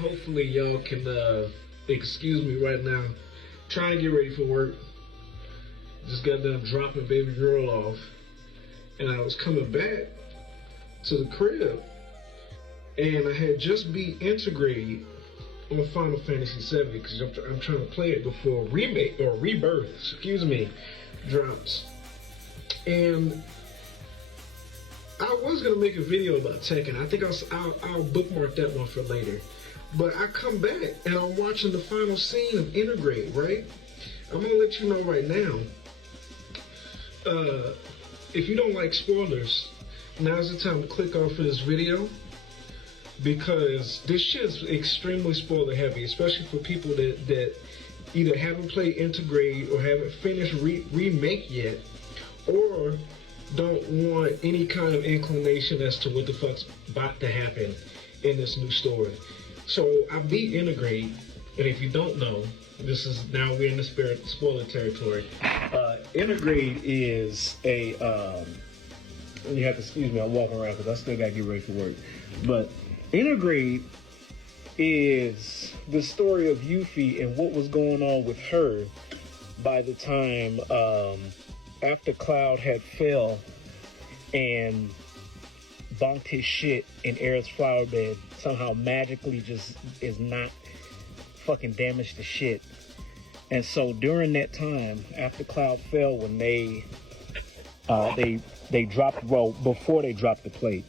Hopefully y'all can excuse me right now. Trying to get ready for work. Just got done dropping baby girl off. And I was coming back to the crib. And I had just beat Integrate on Final Fantasy VII because I'm trying to play it before remake or rebirth, excuse me, drops. And I was gonna make a video about Tekken. I think I'll bookmark that one for later. But I come back and I'm watching the final scene of Integrate, right? I'm gonna let you know right now. If you don't like spoilers, now's the time to click off of this video because this shit is extremely spoiler heavy, especially for people that either haven't played Integrate or haven't finished remake yet, or don't want any kind of inclination as to what the fuck's about to happen in this new story. So I beat Integrate, and if you don't know, this is now we're in the spoiler territory. Integrate is a you have to excuse me, I'm walking around because I still gotta get ready for work. But Integrate is the story of Yuffie and what was going on with her by the time after Cloud had fell and bonked his shit in Aerith's flower bed, somehow magically just is not fucking damaged to shit. And so during that time, after Cloud fell, when they dropped, well, before they dropped the plate.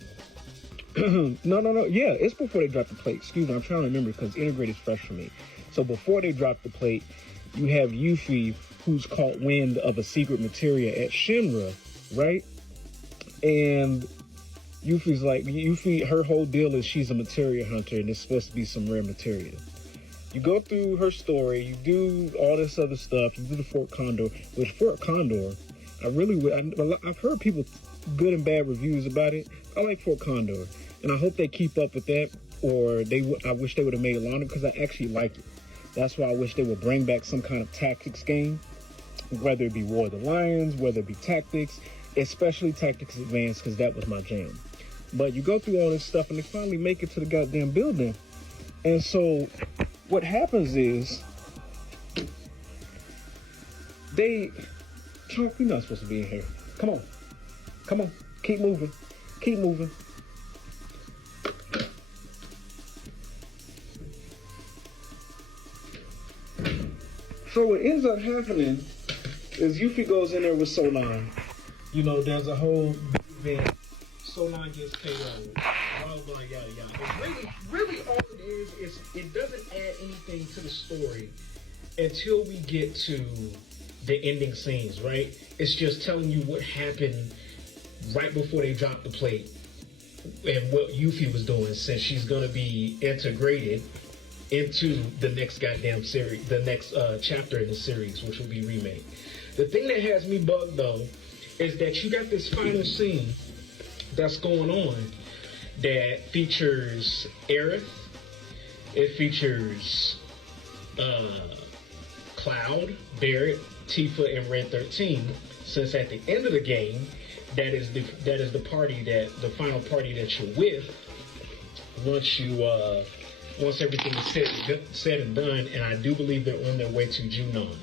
No, yeah, it's before they dropped the plate. Excuse me, I'm trying to remember because Integrate is fresh for me. So before they dropped the plate, you have Yuffie, who's caught wind of a secret materia at Shinra, right? And Yuffie, her whole deal is she's a materia hunter and it's supposed to be some rare materia. You go through her story, you do all this other stuff, you do the Fort Condor. With Fort Condor, I've heard people good and bad reviews about it. I like Fort Condor, and I hope they keep up with that, or I wish they would have made it longer because I actually like it. That's why I wish they would bring back some kind of tactics game, whether it be War of the Lions, whether it be tactics, especially Tactics Advanced, because that was my jam. But you go through all this stuff, and they finally make it to the goddamn building. And so what happens is Chunk, you're not supposed to be in here. Come on, keep moving. So what ends up happening is Yuffie goes in there with Solon. You know, there's a whole event. Solon gets KO'd. Blah, blah, yada, yada. But really all it is it doesn't add anything to the story until we get to the ending scenes, right? It's just telling you what happened right before they dropped the plate and what Yuffie was doing, since she's going to be integrated into the next goddamn series, the next chapter in the series, which will be remade. The thing that has me bugged, though, is that you got this final scene that's going on that features Aerith, it features Cloud, Barrett, Tifa, and Red 13, since at the end of the game, that is the party, that the final party that you're with once everything is said and done, and I do believe they're on their way to Junon.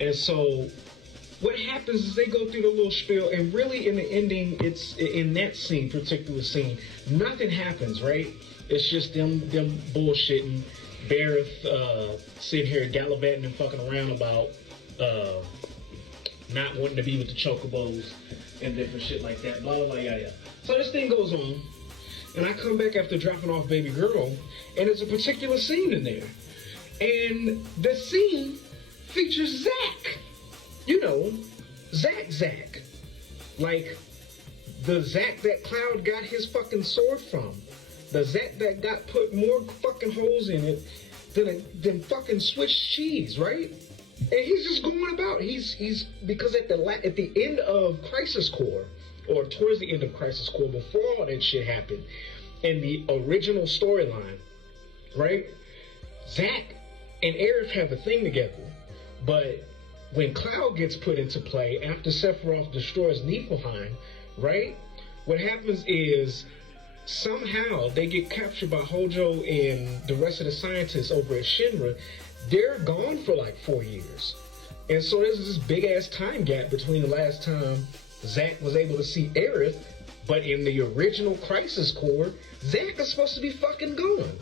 And so what happens is they go through the little spiel, and really in the ending, it's in that particular scene, nothing happens, right? It's just them bullshitting, Barrett sitting here gallivanting and fucking around about not wanting to be with the chocobos and different shit like that, blah, blah, blah, yada, yada. So this thing goes on, and I come back after dropping off baby girl, and there's a particular scene in there. And the scene features Zack. You know, Zack. Like, the Zack that Cloud got his fucking sword from. The Zack that got put more fucking holes in it than fucking Swiss cheese, right? And he's just going about. He's because at the end of Crisis Core, or towards the end of Crisis Core, before all that shit happened, in the original storyline, right? Zack and Aerith have a thing together, but when Cloud gets put into play after Sephiroth destroys Niflheim, right? What happens is somehow they get captured by Hojo and the rest of the scientists over at Shinra. They're gone for like 4 years. And so there's this big ass time gap between the last time Zack was able to see Aerith, but in the original Crisis Core, Zack is supposed to be fucking gone,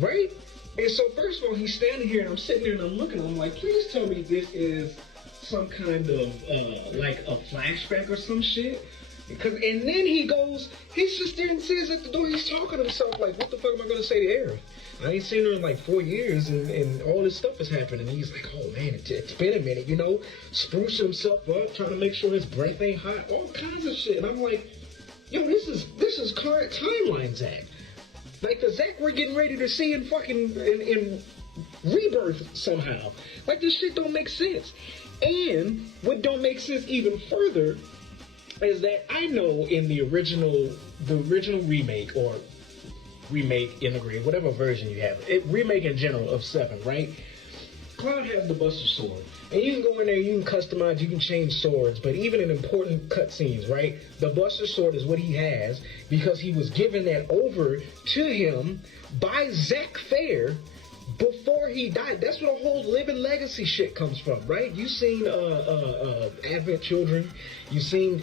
right? And so first of all, he's standing here and I'm sitting there and I'm looking, I'm like, please tell me this is some kind of like a flashback or some shit. And then he sits there and says at the door, he's talking to himself like, what the fuck am I gonna say to Aerith? I ain't seen her in like 4 years and all this stuff is happening. And he's like, oh man, it's been a minute, you know, sprucing himself up, trying to make sure his breath ain't hot, all kinds of shit. And I'm like, yo, this is current timeline Zack. Like the Zack we're getting ready to see in fucking in Rebirth somehow. Like this shit don't make sense. And what don't make sense even further is that I know in the original remake or remake, integrate, whatever version you have, remake in general of 7, right? Cloud has the Buster Sword. And you can go in there, you can customize, you can change swords, but even in important cutscenes, right? The Buster Sword is what he has because he was given that over to him by Zack Fair before he died. That's where the whole living legacy shit comes from, right? You seen Advent Children. You seen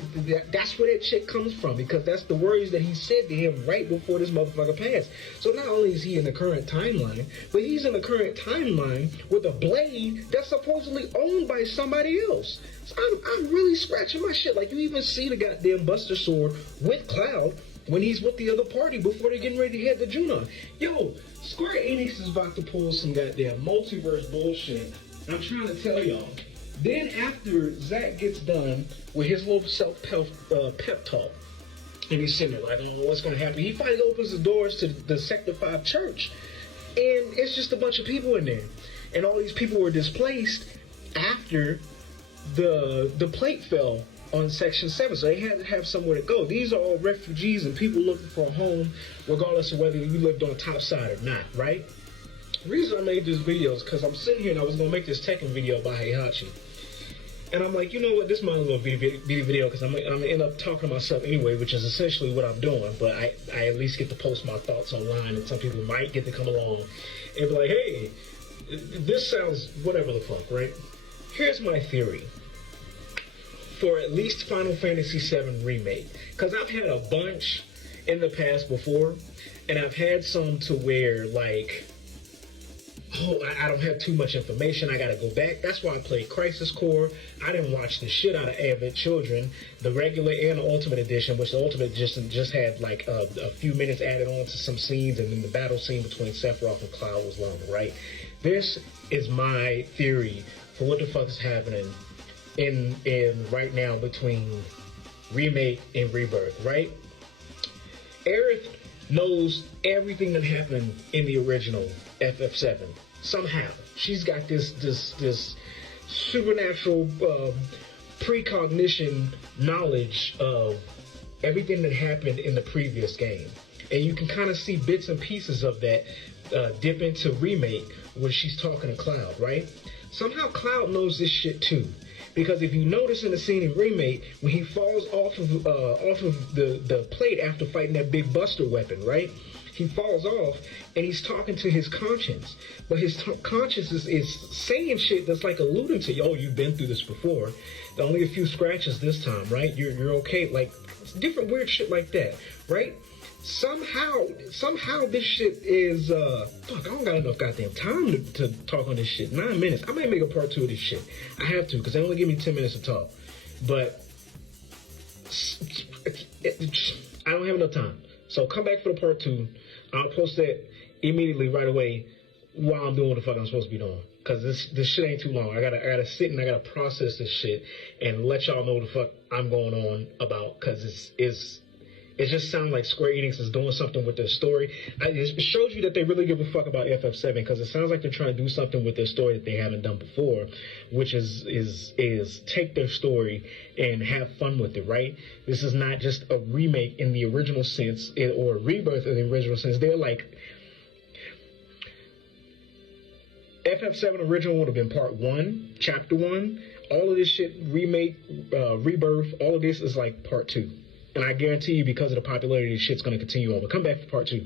that's where that shit comes from because that's the words that he said to him right before this motherfucker passed. So not only is he in the current timeline, but he's in the current timeline with a blade that's supposedly owned by somebody else. So I'm really scratching my shit. Like you even see the goddamn Buster Sword with Cloud when he's with the other party before they're getting ready to head to Junon. Yo, Square Enix is about to pull some goddamn multiverse bullshit. I'm trying to tell y'all. Then after Zack gets done with his little pep talk, and he's sitting there like, I don't know what's going to happen. He finally opens the doors to the Sector 5 church, and it's just a bunch of people in there. And all these people were displaced after the plate fell on Section 7, so they had to have somewhere to go. These are all refugees and people looking for a home, regardless of whether you lived on top side or not, right? The reason I made this video is because I'm sitting here and I was going to make this Tekken video by Heihachi. And I'm like, you know what, this might as well be a video because I'm going to end up talking to myself anyway, which is essentially what I'm doing, but I at least get to post my thoughts online and some people might get to come along and be like, hey, this sounds whatever the fuck, right? Here's my theory for at least Final Fantasy VII Remake, because I've had a bunch in the past before, and I've had some to where, like, oh, I don't have too much information, I gotta go back. That's why I played Crisis Core. I didn't watch the shit out of Advent Children, the regular and the Ultimate Edition, which the Ultimate Edition just had, like, a few minutes added on to some scenes, and then the battle scene between Sephiroth and Cloud was longer, right? This is my theory for what the fuck is happening in right now between Remake and Rebirth, right? Aerith knows everything that happened in the original FF7. Somehow she's got this supernatural precognition knowledge of everything that happened in the previous game, and you can kind of see bits and pieces of that dip into Remake when she's talking to Cloud, right? Somehow Cloud knows this shit too. Because if you notice in the scene in Remake, when he falls off of the plate after fighting that big Buster weapon, right? He falls off and he's talking to his conscience. But his conscience is saying shit that's like alluding to, oh, you've been through this before. Only a few scratches this time, right? You're okay. Like, different weird shit like that, right? Somehow this shit is, fuck, I don't got enough goddamn time to talk on this shit. 9 minutes. I might make a part 2 of this shit. I have to, because they only give me 10 minutes to talk. But I don't have enough time. So come back for the part 2. I'll post that immediately right away while I'm doing what the fuck I'm supposed to be doing. Because this shit ain't too long. I gotta sit and I gotta process this shit and let y'all know what the fuck I'm going on about, because it just sounds like Square Enix is doing something with their story. It shows you that they really give a fuck about FF7, because it sounds like they're trying to do something with their story that they haven't done before, which is take their story and have fun with it, right? This is not just a remake in the original sense, or a rebirth in the original sense. They're like, FF7 original would have been part 1, chapter 1. All of this shit, remake, rebirth, all of this is like part 2. And I guarantee you, because of the popularity, this shit's going to continue on. But come back for part 2.